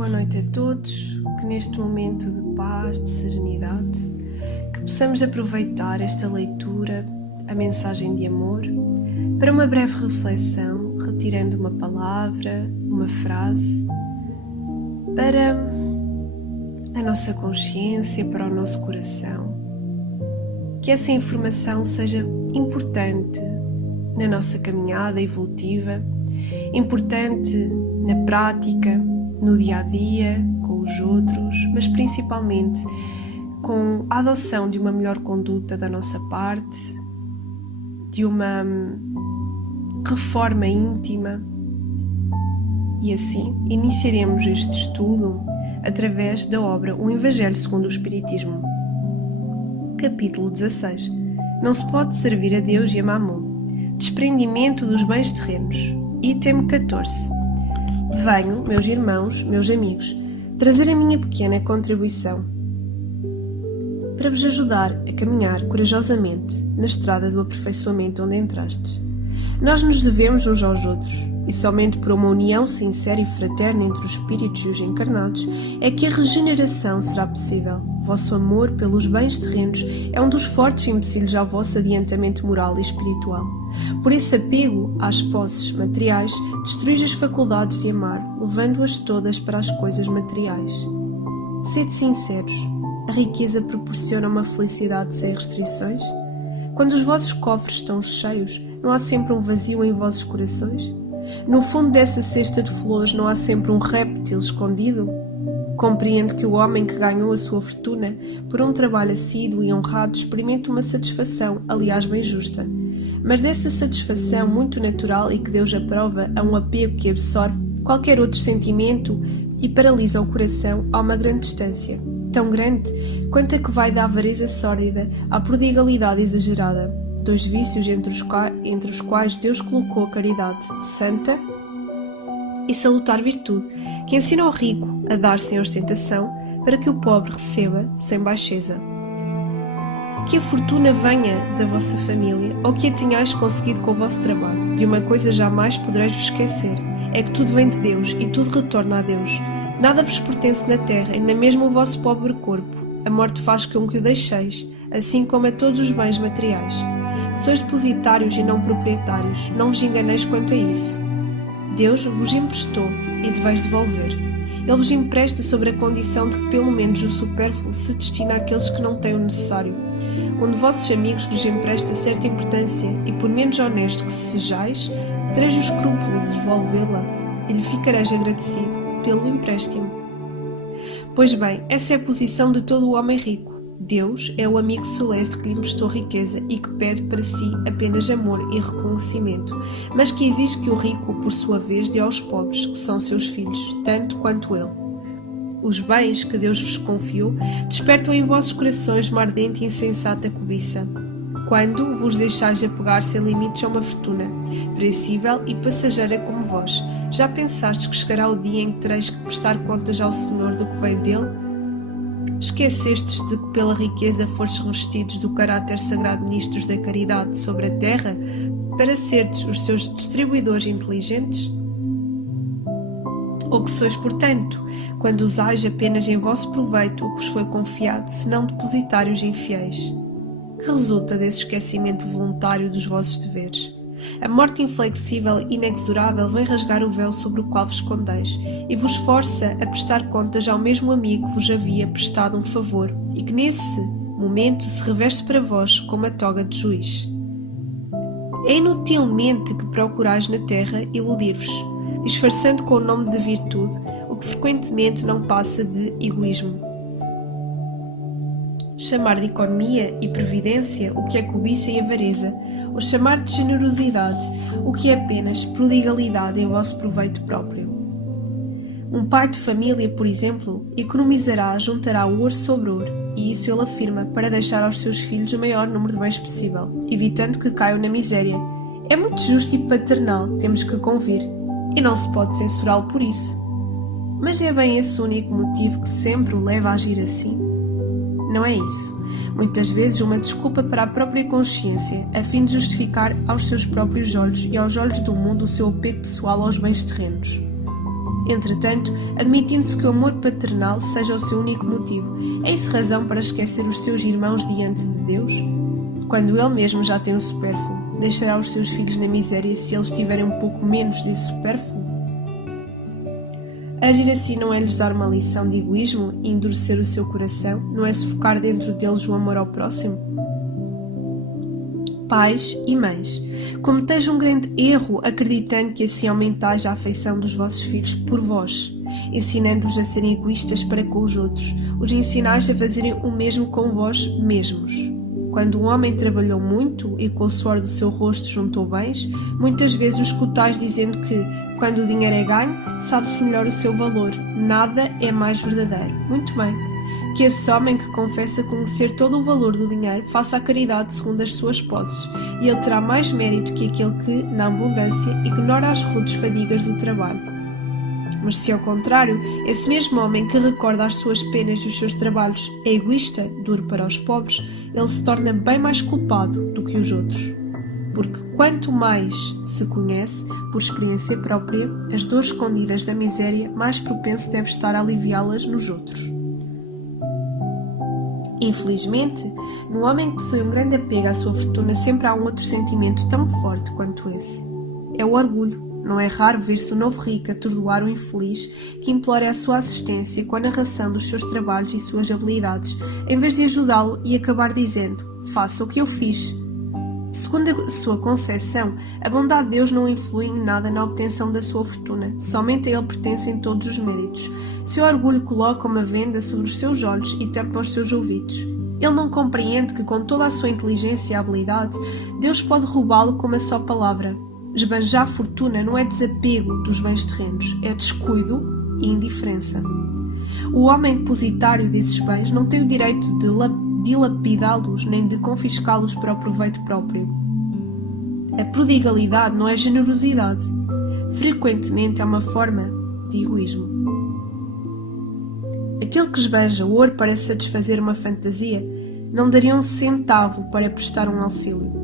Boa noite a todos, que neste momento de paz, de serenidade, que possamos aproveitar esta leitura, a mensagem de amor, para uma breve reflexão, retirando uma palavra, uma frase, para a nossa consciência, para o nosso coração. Que essa informação seja importante na nossa caminhada evolutiva, importante na prática, no dia-a-dia, com os outros, mas principalmente com a adoção de uma melhor conduta da nossa parte, de uma reforma íntima. E assim iniciaremos este estudo através da obra O Evangelho segundo o Espiritismo. Capítulo 16. Não se pode servir a Deus e a Mamon. Desprendimento dos bens terrenos. Item 14. Venho, meus irmãos, meus amigos, trazer a minha pequena contribuição para vos ajudar a caminhar corajosamente na estrada do aperfeiçoamento onde entrastes. Nós nos devemos uns aos outros, e somente por uma união sincera e fraterna entre os espíritos e os encarnados é que a regeneração será possível. Vosso amor pelos bens terrenos é um dos fortes empecilhos ao vosso adiantamento moral e espiritual. Por esse apego às posses materiais, destruís as faculdades de amar, levando-as todas para as coisas materiais. Sede sinceros, a riqueza proporciona uma felicidade sem restrições? Quando os vossos cofres estão cheios, não há sempre um vazio em vossos corações? No fundo dessa cesta de flores não há sempre um réptil escondido? Compreendo que o homem que ganhou a sua fortuna por um trabalho assíduo e honrado experimenta uma satisfação, aliás bem justa. Mas dessa satisfação muito natural e que Deus aprova a um apego que absorve qualquer outro sentimento e paralisa o coração a uma grande distância, tão grande quanto a que vai da avareza sórdida à prodigalidade exagerada, dois vícios entre os quais Deus colocou a caridade santa e salutar virtude, que ensina ao rico a dar sem ostentação, para que o pobre receba sem baixeza. Que a fortuna venha da vossa família, ou que a tenhais conseguido com o vosso trabalho, de uma coisa jamais podereis vos esquecer, é que tudo vem de Deus e tudo retorna a Deus. Nada vos pertence na terra, e nem mesmo o vosso pobre corpo. A morte faz com que o deixeis, assim como a todos os bens materiais. Sois depositários e não proprietários, não vos enganeis quanto a isso. Deus vos emprestou e deveis devolver. Ele vos empresta sobre a condição de que pelo menos o supérfluo se destina àqueles que não têm o necessário. Um de vossos amigos vos empresta certa importância e por menos honesto que sejais, tereis o escrúpulo de devolvê-la e lhe ficareis agradecido pelo empréstimo. Pois bem, essa é a posição de todo o homem rico. Deus é o amigo celeste que lhe emprestou riqueza e que pede para si apenas amor e reconhecimento, mas que exige que o rico, por sua vez, dê aos pobres, que são seus filhos, tanto quanto ele. Os bens que Deus vos confiou despertam em vossos corações uma ardente e insensata cobiça. Quando vos deixais apegar sem limites a uma fortuna, perecível e passageira como vós, já pensastes que chegará o dia em que tereis que prestar contas ao Senhor do que veio dele? Esquecestes de que pela riqueza fostes revestidos do caráter sagrado ministros da caridade sobre a terra, para serdes os seus distribuidores inteligentes? Ou que sois, portanto, quando usais apenas em vosso proveito o que vos foi confiado, senão depositários infiéis? Que resulta desse esquecimento voluntário dos vossos deveres? A morte inflexível e inexorável vem rasgar o véu sobre o qual vos escondeis e vos força a prestar contas ao mesmo amigo que vos havia prestado um favor e que nesse momento se reveste para vós como a toga de juiz. É inutilmente que procurais na terra iludir-vos, disfarçando com o nome de virtude o que frequentemente não passa de egoísmo. Chamar de economia e previdência o que é cobiça e avareza, ou chamar de generosidade o que é apenas prodigalidade em vosso proveito próprio. Um pai de família, por exemplo, economizará, juntará ouro sobre ouro, e isso ele afirma para deixar aos seus filhos o maior número de bens possível, evitando que caiam na miséria. É muito justo e paternal, temos que convir, e não se pode censurá-lo por isso. Mas é bem esse o único motivo que sempre o leva a agir assim? Não é isso. Muitas vezes uma desculpa para a própria consciência, a fim de justificar aos seus próprios olhos e aos olhos do mundo o seu apego pessoal aos bens terrenos. Entretanto, admitindo-se que o amor paternal seja o seu único motivo, é isso razão para esquecer os seus irmãos diante de Deus? Quando ele mesmo já tem o supérfluo, deixará os seus filhos na miséria se eles tiverem um pouco menos desse supérfluo? Agir assim não é lhes dar uma lição de egoísmo e endurecer o seu coração, não é sufocar dentro deles o amor ao próximo? Pais e mães, cometeis um grande erro acreditando que assim aumentais a afeição dos vossos filhos por vós, ensinando-os a serem egoístas para com os outros, os ensinais a fazerem o mesmo com vós mesmos. Quando um homem trabalhou muito e com o suor do seu rosto juntou bens, muitas vezes o escutais dizendo que, quando o dinheiro é ganho, sabe-se melhor o seu valor. Nada é mais verdadeiro. Muito bem. Que esse homem que confessa conhecer todo o valor do dinheiro faça a caridade segundo as suas posses, e ele terá mais mérito que aquele que, na abundância, ignora as rudes fadigas do trabalho. Mas se ao contrário, esse mesmo homem que recorda as suas penas e os seus trabalhos é egoísta, duro para os pobres, ele se torna bem mais culpado do que os outros. Porque quanto mais se conhece, por experiência própria, as dores escondidas da miséria, mais propenso deve estar a aliviá-las nos outros. Infelizmente, no homem que possui um grande apego à sua fortuna sempre há um outro sentimento tão forte quanto esse. É o orgulho. Não é raro ver-se o novo rico atordoar o infeliz que implora a sua assistência com a narração dos seus trabalhos e suas habilidades, em vez de ajudá-lo e acabar dizendo: faça o que eu fiz. Segundo a sua concepção, a bondade de Deus não influi em nada na obtenção da sua fortuna, somente a ele pertencem todos os méritos. Seu orgulho coloca uma venda sobre os seus olhos e tampa os seus ouvidos. Ele não compreende que, com toda a sua inteligência e habilidade, Deus pode roubá-lo com uma só palavra. Esbanjar fortuna não é desapego dos bens terrenos, é descuido e indiferença. O homem depositário desses bens não tem o direito de dilapidá-los nem de confiscá-los para o proveito próprio. A prodigalidade não é generosidade. Frequentemente é uma forma de egoísmo. Aquele que esbanja ouro para satisfazer uma fantasia não daria um centavo para prestar um auxílio.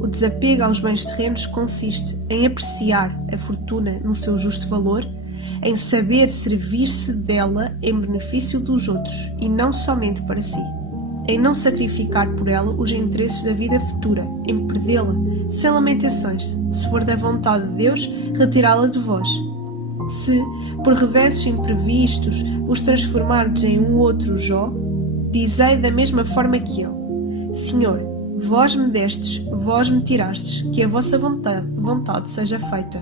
O desapego aos bens terrenos consiste em apreciar a fortuna no seu justo valor, em saber servir-se dela em benefício dos outros e não somente para si, em não sacrificar por ela os interesses da vida futura, em perdê-la sem lamentações, se for da vontade de Deus, retirá-la de vós. Se, por reveses imprevistos, vos transformardes em um outro Jó, dizei da mesma forma que ele: Senhor, vós me destes, vós me tirastes, que a vossa vontade seja feita.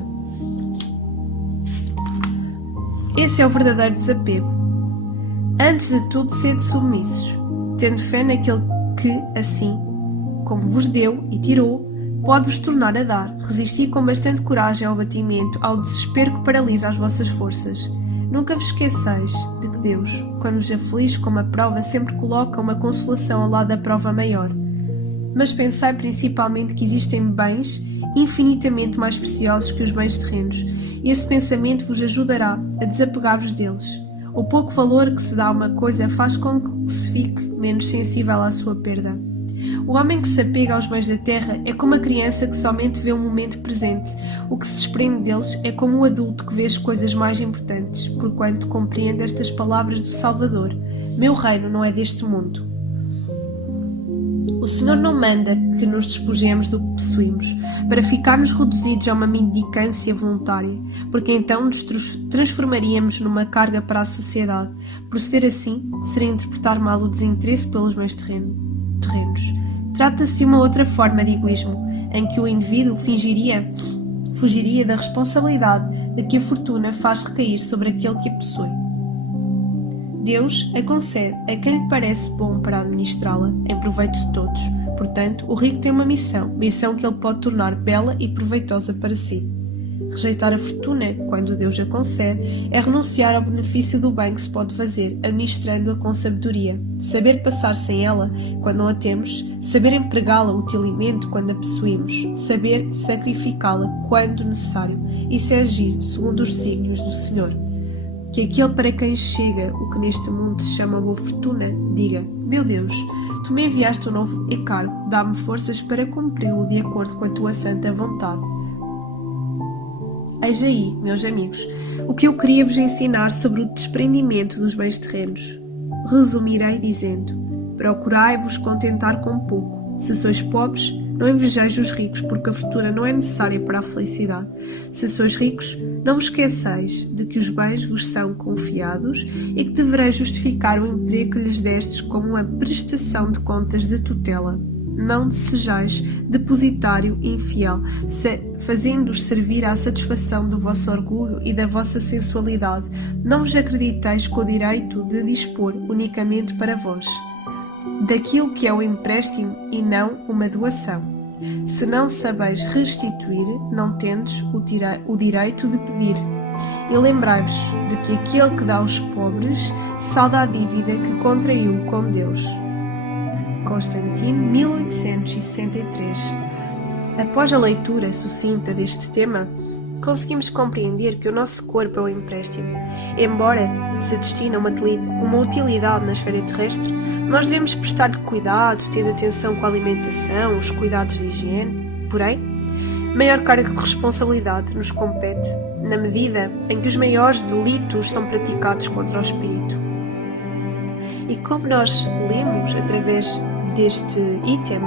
Esse é o verdadeiro desapego. Antes de tudo, sede submissos, tendo fé naquele que, assim como vos deu e tirou, pode-vos tornar a dar. Resisti com bastante coragem ao abatimento, ao desespero que paralisa as vossas forças. Nunca vos esqueçais de que Deus, quando vos aflige com uma prova, sempre coloca uma consolação ao lado da prova maior. Mas pensai principalmente que existem bens infinitamente mais preciosos que os bens terrenos, e esse pensamento vos ajudará a desapegar-vos deles. O pouco valor que se dá a uma coisa faz com que se fique menos sensível à sua perda. O homem que se apega aos bens da terra é como a criança que somente vê o momento presente. O que se desprende deles é como o adulto que vê as coisas mais importantes, porquanto compreende estas palavras do Salvador: meu reino não é deste mundo. O Senhor não manda que nos despojemos do que possuímos, para ficarmos reduzidos a uma mendicância voluntária, porque então nos transformaríamos numa carga para a sociedade. Proceder assim seria interpretar mal o desinteresse pelos bens terrenos. Trata-se de uma outra forma de egoísmo, em que o indivíduo fugiria da responsabilidade de que a fortuna faz recair sobre aquele que a possui. Deus a concede a quem lhe parece bom para administrá-la, em proveito de todos. Portanto, o rico tem uma missão que ele pode tornar bela e proveitosa para si. Rejeitar a fortuna, quando Deus a concede, é renunciar ao benefício do bem que se pode fazer, administrando-a com sabedoria. Saber passar sem ela, quando não a temos, saber empregá-la utilmente quando a possuímos, saber sacrificá-la quando necessário, isso é agir segundo os desígnios do Senhor. Que aquele para quem chega o que neste mundo se chama boa fortuna, diga: meu Deus, tu me enviaste um novo encargo, dá-me forças para cumpri-lo de acordo com a tua santa vontade. Eis aí, meus amigos, o que eu queria vos ensinar sobre o desprendimento dos bens terrenos. Resumirei dizendo: procurai-vos contentar com pouco. Se sois pobres, não invejeis os ricos, porque a fortuna não é necessária para a felicidade. Se sois ricos, não vos esqueçais de que os bens vos são confiados e que devereis justificar o emprego que lhes destes como uma prestação de contas de tutela. Não sejais depositário infiel, fazendo-os servir à satisfação do vosso orgulho e da vossa sensualidade. Não vos acrediteis com o direito de dispor unicamente para vós daquilo que é o empréstimo e não uma doação. Se não sabeis restituir, não tendes o direito de pedir. E lembrai-vos de que aquele que dá aos pobres salda a dívida que contraiu com Deus. Constantino, 1863. Após a leitura sucinta deste tema, conseguimos compreender que o nosso corpo é um empréstimo. Embora se destine a uma utilidade na esfera terrestre, nós devemos prestar-lhe cuidado, tendo atenção com a alimentação, os cuidados de higiene. Porém, maior carga de responsabilidade nos compete na medida em que os maiores delitos são praticados contra o espírito. E como nós lemos através deste item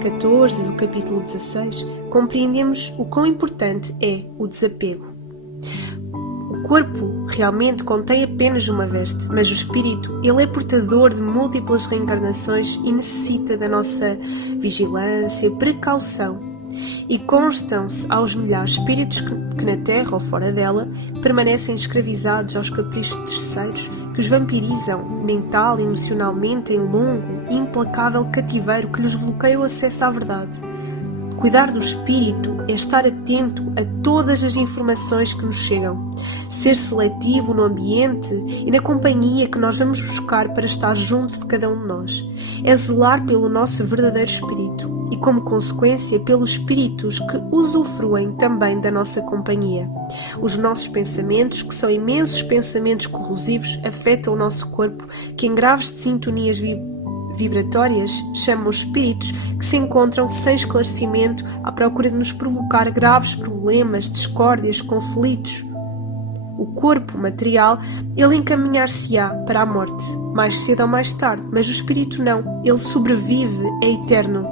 14 do capítulo 16, compreendemos o quão importante é o desapego. O corpo realmente contém apenas uma veste, mas o espírito, ele é portador de múltiplas reencarnações e necessita da nossa vigilância, precaução. E constam-se aos milhares de espíritos que na terra ou fora dela permanecem escravizados aos caprichos de terceiros que os vampirizam mental e emocionalmente em longo e implacável cativeiro que lhes bloqueia o acesso à verdade. Cuidar do espírito é estar atento a todas as informações que nos chegam, ser seletivo no ambiente e na companhia que nós vamos buscar para estar junto de cada um de nós. É zelar pelo nosso verdadeiro espírito e, como consequência, pelos espíritos que usufruem também da nossa companhia. Os nossos pensamentos, que são imensos pensamentos corrosivos, afetam o nosso corpo, que em graves sintonias vibratórias chamam os espíritos que se encontram sem esclarecimento à procura de nos provocar graves problemas, discórdias, conflitos. O corpo material, ele encaminhar-se-á para a morte, mais cedo ou mais tarde, mas o espírito não, ele sobrevive, é eterno.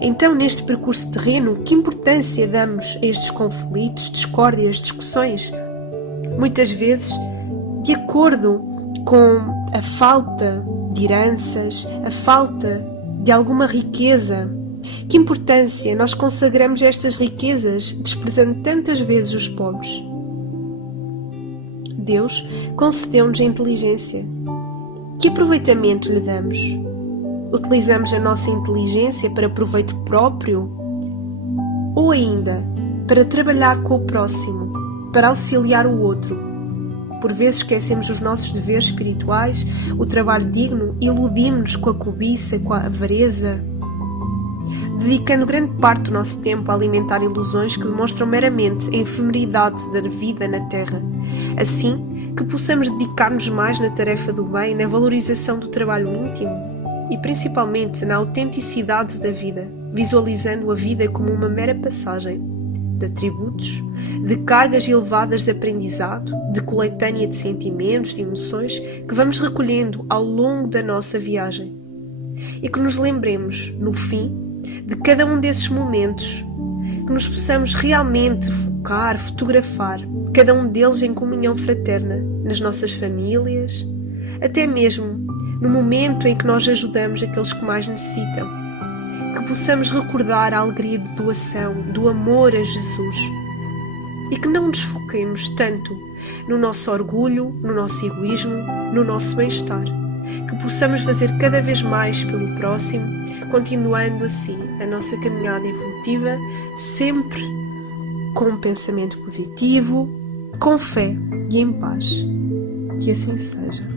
Então, neste percurso terreno, que importância damos a estes conflitos, discórdias, discussões? Muitas vezes, de acordo com a falta de heranças, a falta de alguma riqueza. Que importância nós consagramos a estas riquezas, desprezando tantas vezes os pobres? Deus concedeu-nos a inteligência. Que aproveitamento lhe damos? Utilizamos a nossa inteligência para proveito próprio? Ou ainda, para trabalhar com o próximo, para auxiliar o outro? Por vezes esquecemos os nossos deveres espirituais, o trabalho digno, e iludimos-nos com a cobiça, com a avareza, dedicando grande parte do nosso tempo a alimentar ilusões que demonstram meramente a efemeridade da vida na Terra. Assim, que possamos dedicar-nos mais na tarefa do bem, na valorização do trabalho íntimo e principalmente na autenticidade da vida, visualizando a vida como uma mera passagem de atributos, de cargas elevadas de aprendizado, de coletânea de sentimentos, de emoções que vamos recolhendo ao longo da nossa viagem. E que nos lembremos, no fim, de cada um desses momentos, que nos possamos realmente focar, fotografar, cada um deles em comunhão fraterna, nas nossas famílias, até mesmo no momento em que nós ajudamos aqueles que mais necessitam. Que possamos recordar a alegria de doação, do amor a Jesus, e que não nos foquemos tanto no nosso orgulho, no nosso egoísmo, no nosso bem-estar. Que possamos fazer cada vez mais pelo próximo, continuando assim a nossa caminhada evolutiva, sempre com um pensamento positivo, com fé e em paz. Que assim seja.